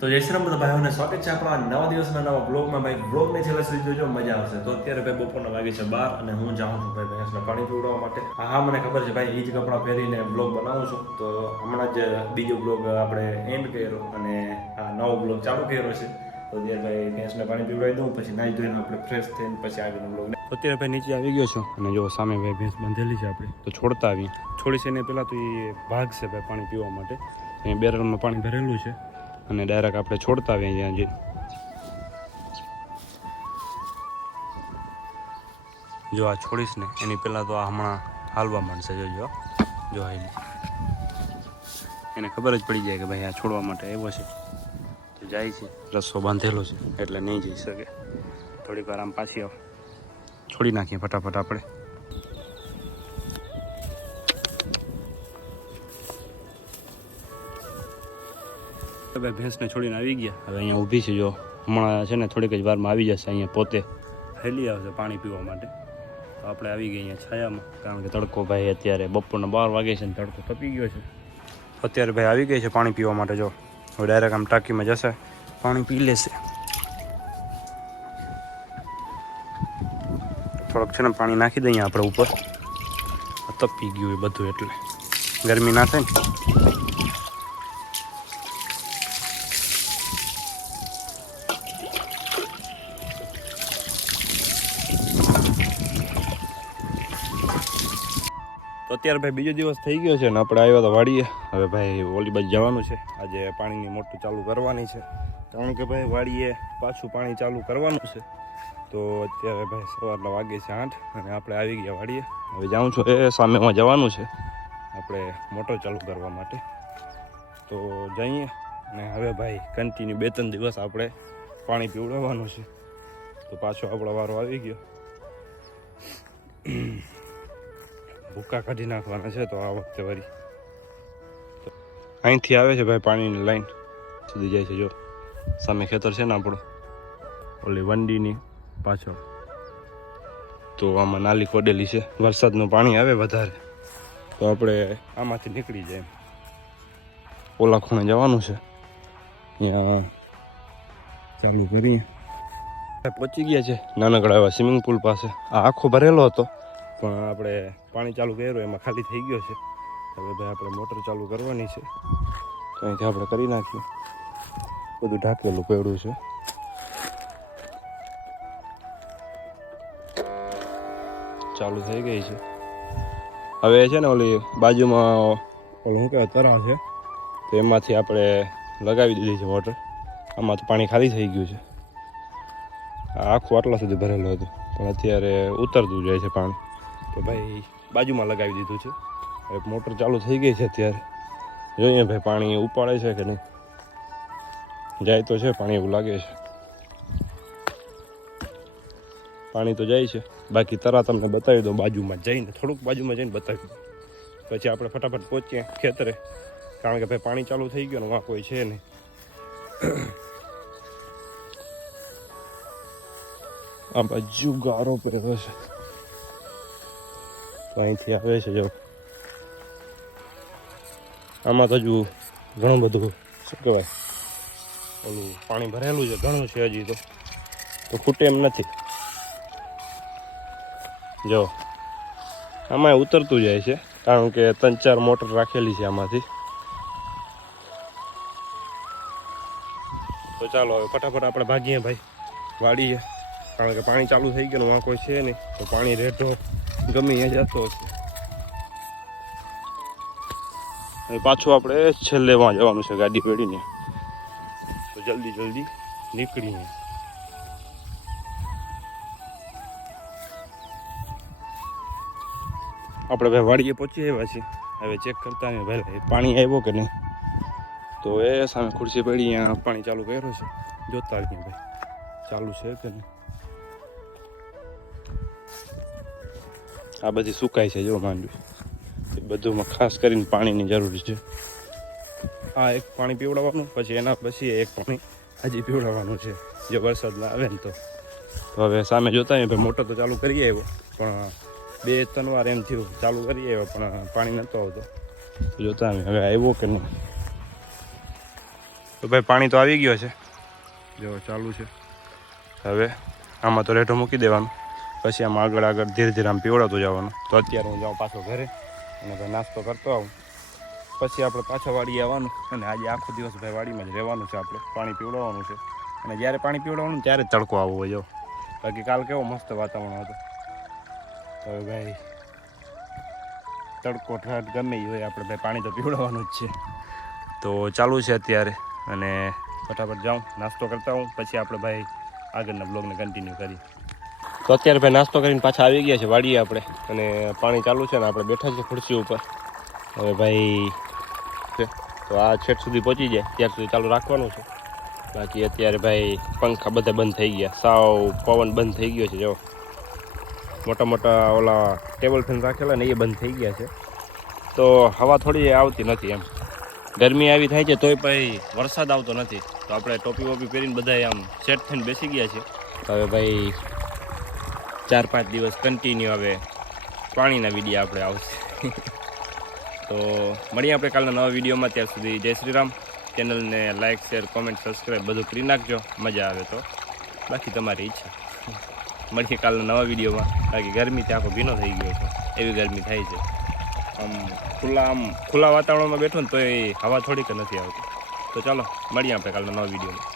તો જય શ્રી રામ બધા ભાઈઓને સ્વાગત છે આપણા નવા દિવસના નવા બ્લોગમાં. ભાઈ બ્લોગને છેલ્લે સુધી જોજો, મજા આવશે. તો અત્યારે ભાઈ બપોરના વાગે છે 12 અને હું જાઉં છું ભાઈ ભેંસને પાણી પીવડાવવા માટે. હા મને ખબર છે ભાઈ, એ જ કપડાં પહેરીને બ્લોગ બનાવું છું. તો હમણાં જ બીજો બ્લોગ આપણે એન્ડ કર્યો અને આ નવો બ્લોગ ચાલુ કર્યો છે. તો ત્યારે ભાઈ ભેંસને પાણી પીવડાવી દઉં, પછી નાહી ધોઈને આપણે ફ્રેશ થઈને પછી આગળનો બ્લોગ. અત્યારે ભાઈ નીચે આવી ગયો છું અને જો સામે ભાઈ ભેંસ બાંધેલી છે આપણે, તો છોડતા આવી છોડી છે ને પહેલાં તો એ ભાગ છે ભાઈ પાણી પીવા માટે. અહીંયા બેરલમાં પાણી ભરેલું છે અને ડાયરેક્ટ આપણે છોડતા આવીએ અહીંયા જઈ. જો આ છોડીશ ને એની પહેલાં તો આ હમણાં હાલવા માંડશે. જોજો જો હાલી, એને ખબર જ પડી જાય કે ભાઈ આ છોડવા માટે આવ્યો છે. તો જાય છે, રસ્સો બાંધેલો છે એટલે નહીં જઈ શકે. થોડીક વાર આમ પાછી આવ, છોડી નાખીએ ફટાફટ આપણે. ભાઈ ભેંસને છોડીને આવી ગયા. હવે અહીંયા ઊભી છે, જો હમણાં છે ને થોડીક જ વારમાં આવી જશે. અહીંયા પોતે હેલી આવશે પાણી પીવા માટે. તો આપણે આવી ગયા અહીંયા છાયામાં, કારણ કે તડકો ભાઈ અત્યારે બપોરના 12 વાગે છે ને તડકો તપી ગયો છે. અત્યારે ભાઈ આવી ગઈ છે પાણી પીવા માટે. જો હવે ડાયરેક્ટ આમ ટાંકીમાં જશે, પાણી પી લેશે. થોડોક છે ને પાણી નાખી દઈએ આપણે ઉપર. તપી ગયું એ બધું એટલે ગરમી ના થાય ને. તો અત્યારે ભાઈ બીજો દિવસ થઈ ગયો છે ને આપણે આવ્યા તો વાડીએ. હવે ભાઈ ઓલી બાજુ જવાનું છે. આજે પાણીની મોટર ચાલુ કરવાની છે, કારણ કે ભાઈ વાડીએ પાછું પાણી ચાલુ કરવાનું છે. તો અત્યારે ભાઈ સવારના વાગે છે 8 અને આપણે આવી ગયા વાડીએ. હવે જાઉં છું એ સામેમાં જવાનું છે આપણે મોટર ચાલુ કરવા માટે. તો જઈએ અને હવે ભાઈ કન્ટિન્યુ 2-3 દિવસ આપણે પાણી પીવડાવવાનું છે. તો પાછો આપણો વારો આવી ગયો. ભૂકા કાઢી નાખવાના છે. તો આ વખતે વળી તો અહીંથી આવે છે ભાઈ પાણીની લાઈન સુધી જાય છે. જો સામે ખેતર છે ને આપણું, ઓલી વંડીની પાછળ. તો આમાં નાલી ખોડેલી છે. વરસાદનું પાણી આવે વધારે તો આપણે આમાંથી નીકળી જાય. ઓલા ખૂણે જવાનું છે, ત્યાં ચાલુ કરીએ. પહોંચી ગયા છે નાનકડા એવા સ્વિમિંગ પુલ પાસે. આ આખો ભરેલો હતો પણ આપણે પાણી ચાલુ કર્યું એમાં ખાલી થઈ ગયો છે. હવે ભાઈ આપણે મોટર ચાલુ કરવાની છે. તો અહીંથી આપણે કરી નાખીએ. બધું ઢાંકેલું પડ્યું છે. ચાલુ થઈ ગઈ છે. હવે છે ને ઓલી બાજુમાં ઓલું શું કહેવાય તરા છે, તો એમાંથી આપણે લગાવી દીધી છે મોટર. આમાં તો પાણી ખાલી થઈ ગયું છે. આખું આટલા સુધી ભરેલું હતું પણ અત્યારે ઉતરતું જાય છે પાણી. તો ભાઈ બાજુમાં લગાવી દીધું છે. હવે મોટર ચાલુ થઈ ગઈ છે. અત્યારે જોઈએ ભાઈ પાણી ઉપાડે છે કે નહીં. જાય તો છે પાણી, એવું લાગે છે. પાણી તો જાય છે. બાકી તરા તમને બતાવી દો બાજુમાં જઈને, થોડુંક બાજુમાં જઈને બતાવી દો. પછી આપણે ફટાફટ પહોંચીએ ખેતરે, કારણ કે ભાઈ પાણી ચાલુ થઈ ગયું ને વાં કોઈ છે નહીં. આ બાજુ ગારો પહેર્યો છે. તો અહીંથી આવે છે. જો આમાં તો હજુ ઘણું બધું શું કહેવાય ઓલું પાણી ભરેલું છે, ઘણું છે હજી તો ખૂટે એમ નથી. જો આમાં ઉતરતું જાય છે, કારણ કે 3-4 મોટર રાખેલી છે આમાંથી. તો ચાલો હવે ફટાફટ આપણે ભાગીએ ભાઈ વાડીએ, કારણ કે પાણી ચાલુ થઈ ગયું, વાં કોઈ છે નહીં. તો પાણી રેઠો ગમે ત્યાં જતો હશે. હવે પાછું આપણે છેલ્લે વાં જવાનું છે ગાડી પેઢીને. તો જલ્દી નીકળીએ. આપણે ભાઈ વાડીએ પહોંચી આવ્યા છીએ. હવે ચેક કરતા ને ભાઈ પાણી આવ્યો કે નહીં. તો એ સામે ખુરશી પડી, અહીંયા પાણી ચાલુ કર્યું છે. જોતા આવીએ ભાઈ ચાલુ છે કે નહીં. આ બધી સુકાય છે જો માંડવી. એ બધુંમાં ખાસ કરીને પાણીની જરૂર છે. આ એક પાણી પીવડાવવાનું, પછી એના પછી એક પાણી હજી પીવડાવવાનું છે જો વરસાદ ના આવે ને તો. હવે સામે જોતા ભાઈ મોટર તો ચાલુ કરી આવ્યો, પણ 2-3 વાર એમ થયું ચાલુ કરી આવ્યો પણ પાણી નહોતો આવતો. જોતા હવે આવ્યો કે નહીં. તો ભાઈ પાણી તો આવી ગયો છે, જો ચાલુ છે. હવે આમાં તો રેઠો મૂકી દેવાનું, પછી આમાં આગળ ધીરે ધીરે આમ પીવડાવતું જવાનું. તો અત્યારે હું જાઉં પાછો ઘરે અને ભાઈ નાસ્તો કરતો આવું, પછી આપણે પાછા વાડીએ આવવાનું. અને આજે આખો દિવસ ભાઈ વાડીમાં જ રહેવાનું છે, આપણે પાણી પીવડાવવાનું છે. અને જ્યારે પાણી પીવડાવવાનું ત્યારે જ તડકો આવવો હોય. જો બાકી કાલ કેવો મસ્ત વાતાવરણ હતું. તો ભાઈ તડકો ઠાઠ ગમે એ હોય, આપણે ભાઈ પાણી તો પીવડાવવાનું જ છે. તો ચાલુ છે અત્યારે, અને ફટાફટ જાઉં નાસ્તો કરતા હું, પછી આપણે ભાઈ આગળના બ્લોગને કન્ટિન્યુ કરીએ. તો અત્યારે ભાઈ નાસ્તો કરીને પાછા આવી ગયા છે વાડીએ આપણે, અને પાણી ચાલુ છે ને આપણે બેઠા છીએ ખુરશી ઉપર. હવે ભાઈ તો આ છેટ સુધી પહોંચી જાય ત્યાર સુધી ચાલુ રાખવાનું છે. બાકી અત્યારે ભાઈ પંખા બધા બંધ થઈ ગયા, સાવ પવન બંધ થઈ ગયો છે. જો મોટા મોટા ઓલા ટેબલ ફેન રાખેલા ને એ બંધ થઈ ગયા છે, તો હવા થોડી આવતી નથી એમ. ગરમી આવી થાય છે તોય ભાઈ વરસાદ આવતો નથી. તો આપણે ટોપી વોપી પહેરીને બધા આમ સેટ થઈને બેસી ગયા છે. હવે ભાઈ 4-5 દિવસ કન્ટિન્યુ હવે પાણીના વિડીયો આપણે આવશે. તો મળીએ આપણે કાલના નવા વિડીયોમાં. ત્યાર સુધી જય શ્રી રામ. ચેનલને લાઇક, શેર, કોમેન્ટ, સબસ્ક્રાઈબ બધું કરી નાખજો, મજા આવે તો. બાકી તમારી ઈચ્છા. મળીએ કાલના નવા વિડીયોમાં. બાકી ગરમીથી આખો ભીનો થઈ ગયો છે, એવી ગરમી થાય છે. આમ ખુલ્લા વાતાવરણમાં બેઠો ને તો એ હવા થોડીક નથી આવતી. તો ચાલો મળીએ આપણે કાલના નવા વિડીયોમાં.